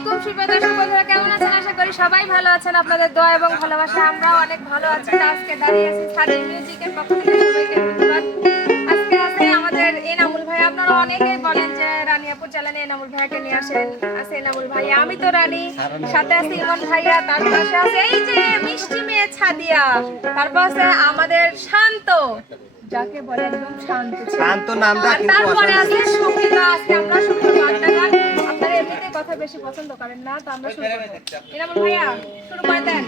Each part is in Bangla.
আলাইকুম সুপ্রদর্শক বন্ধুরা কেমন আছেন? আশা করি সবাই ভালো আছেন। আপনাদের দোয়া এবং ভালোবাসা আমরাও অনেক ভালো আছি। আজকে দাঁড়িয়ে আছি সাদির মিউজিকের পক্ষ থেকে সবাইকে ধন্যবাদ। আজকে আছে আমাদের এনামুল ভাই। আপনারা অনেকেই বলেন যে রানী চ্যানেলে এনামুল ভাইকে নিয়ে আসেন আছে এনামুল ভাই। আমি তো রানী সাথে আছে ইমন ভাইয়া তার পাশে আছে এই যে মিষ্টি মেয়ে ছাদিয়া। তারপর আছে আমাদের শান্ত যাকে বলে একদম শান্ত শান্ত নামটা তারপরে আছে সুকিতা আজকে আমরা সুকিতা গান কথা বেশি পছন্দ করেন না তো আমরা শুরু করব এরা ভাইয়া শুরু করে দেন।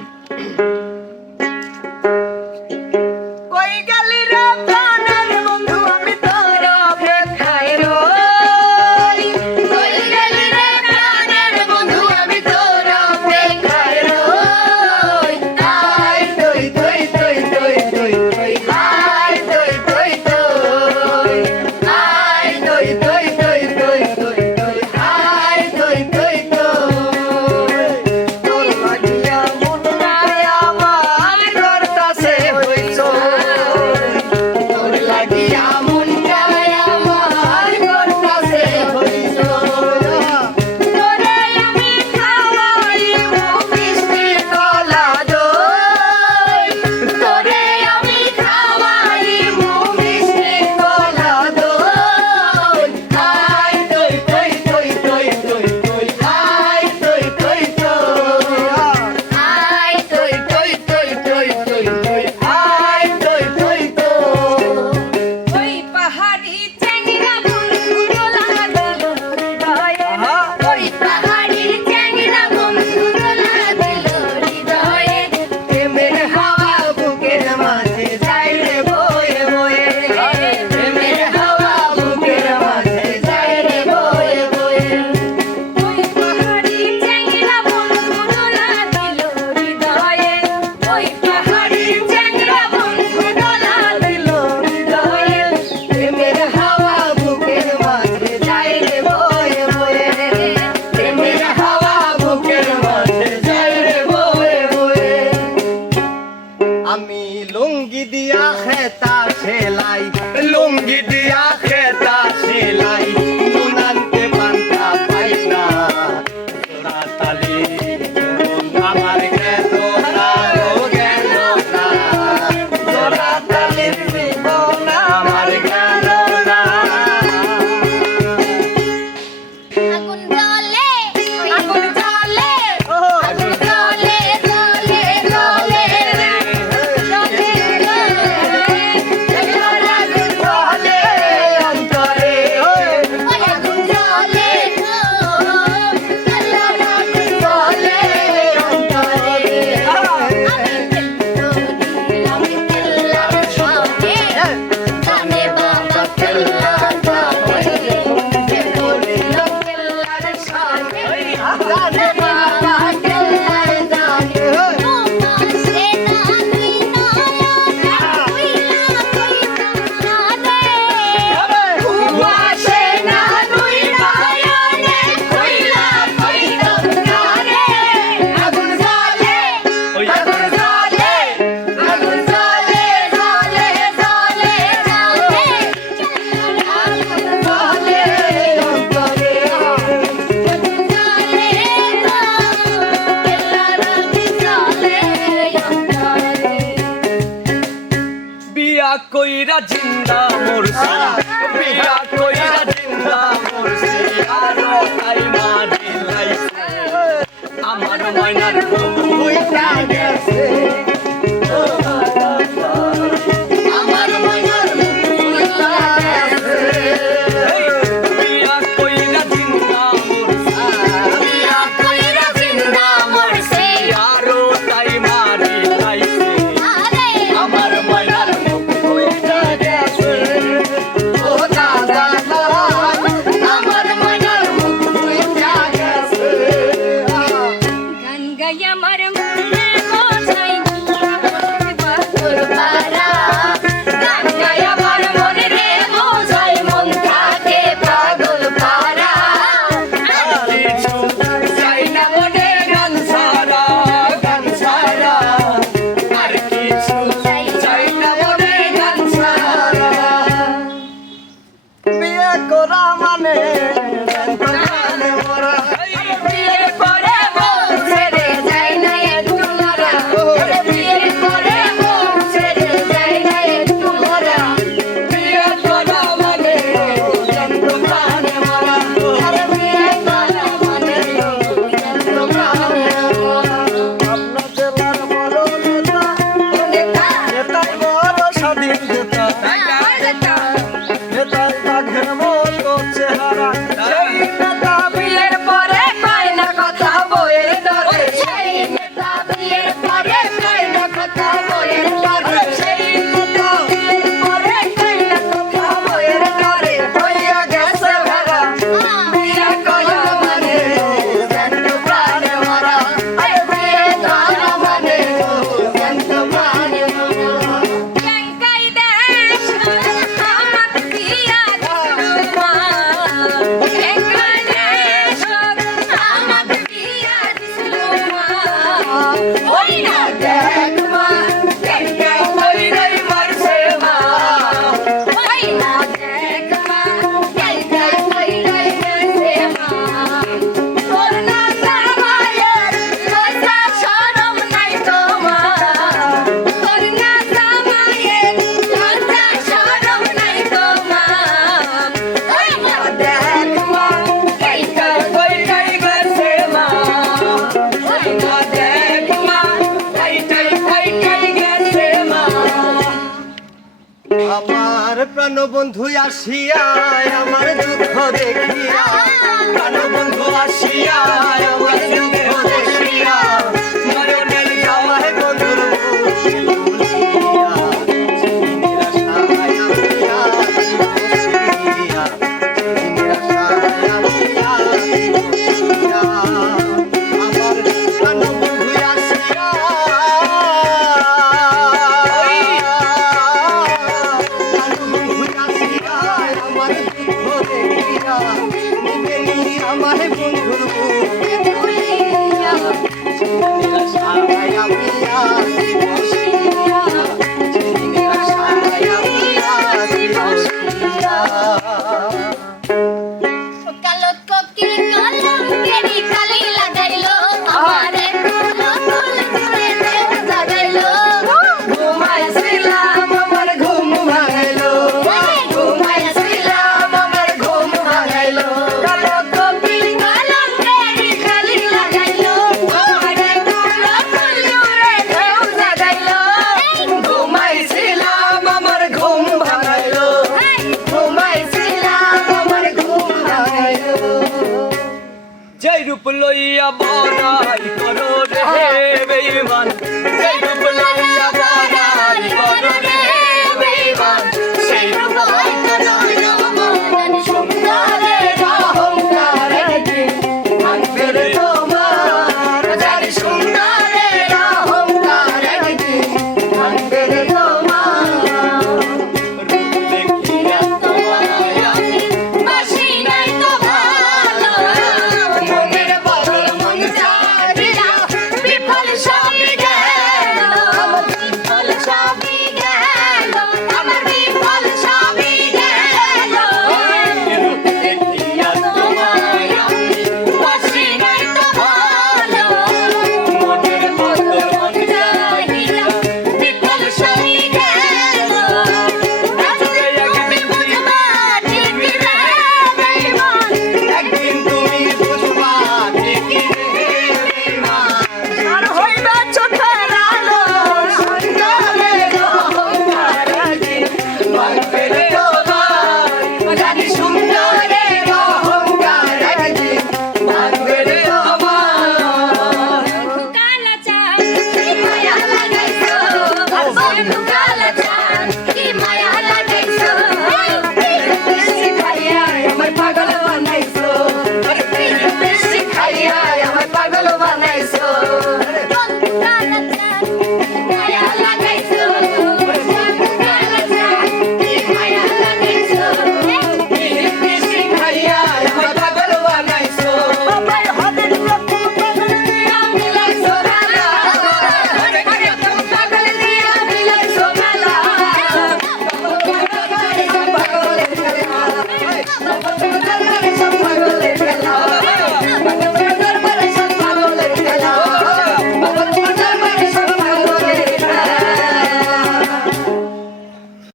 কইরা জিন্দা মরছি বিয়া হ্যাঁ, হ্যাঁ, হ্যাঁ। কইরা জিন্দা মরছি আর তাই মারি লাইছি আমার ময়নার বউ গেছে। வாழ்க প্রাণ বন্ধু আসিয়ায় আমার দুঃখ দেখিয়া। প্রাণ বন্ধু আসিয়ায় আমার দুঃখ দেখিয়া। লইয়া বড়াই করো রে বেইমান সেই রূপ লইয়া বড়াই করো রে বেইমান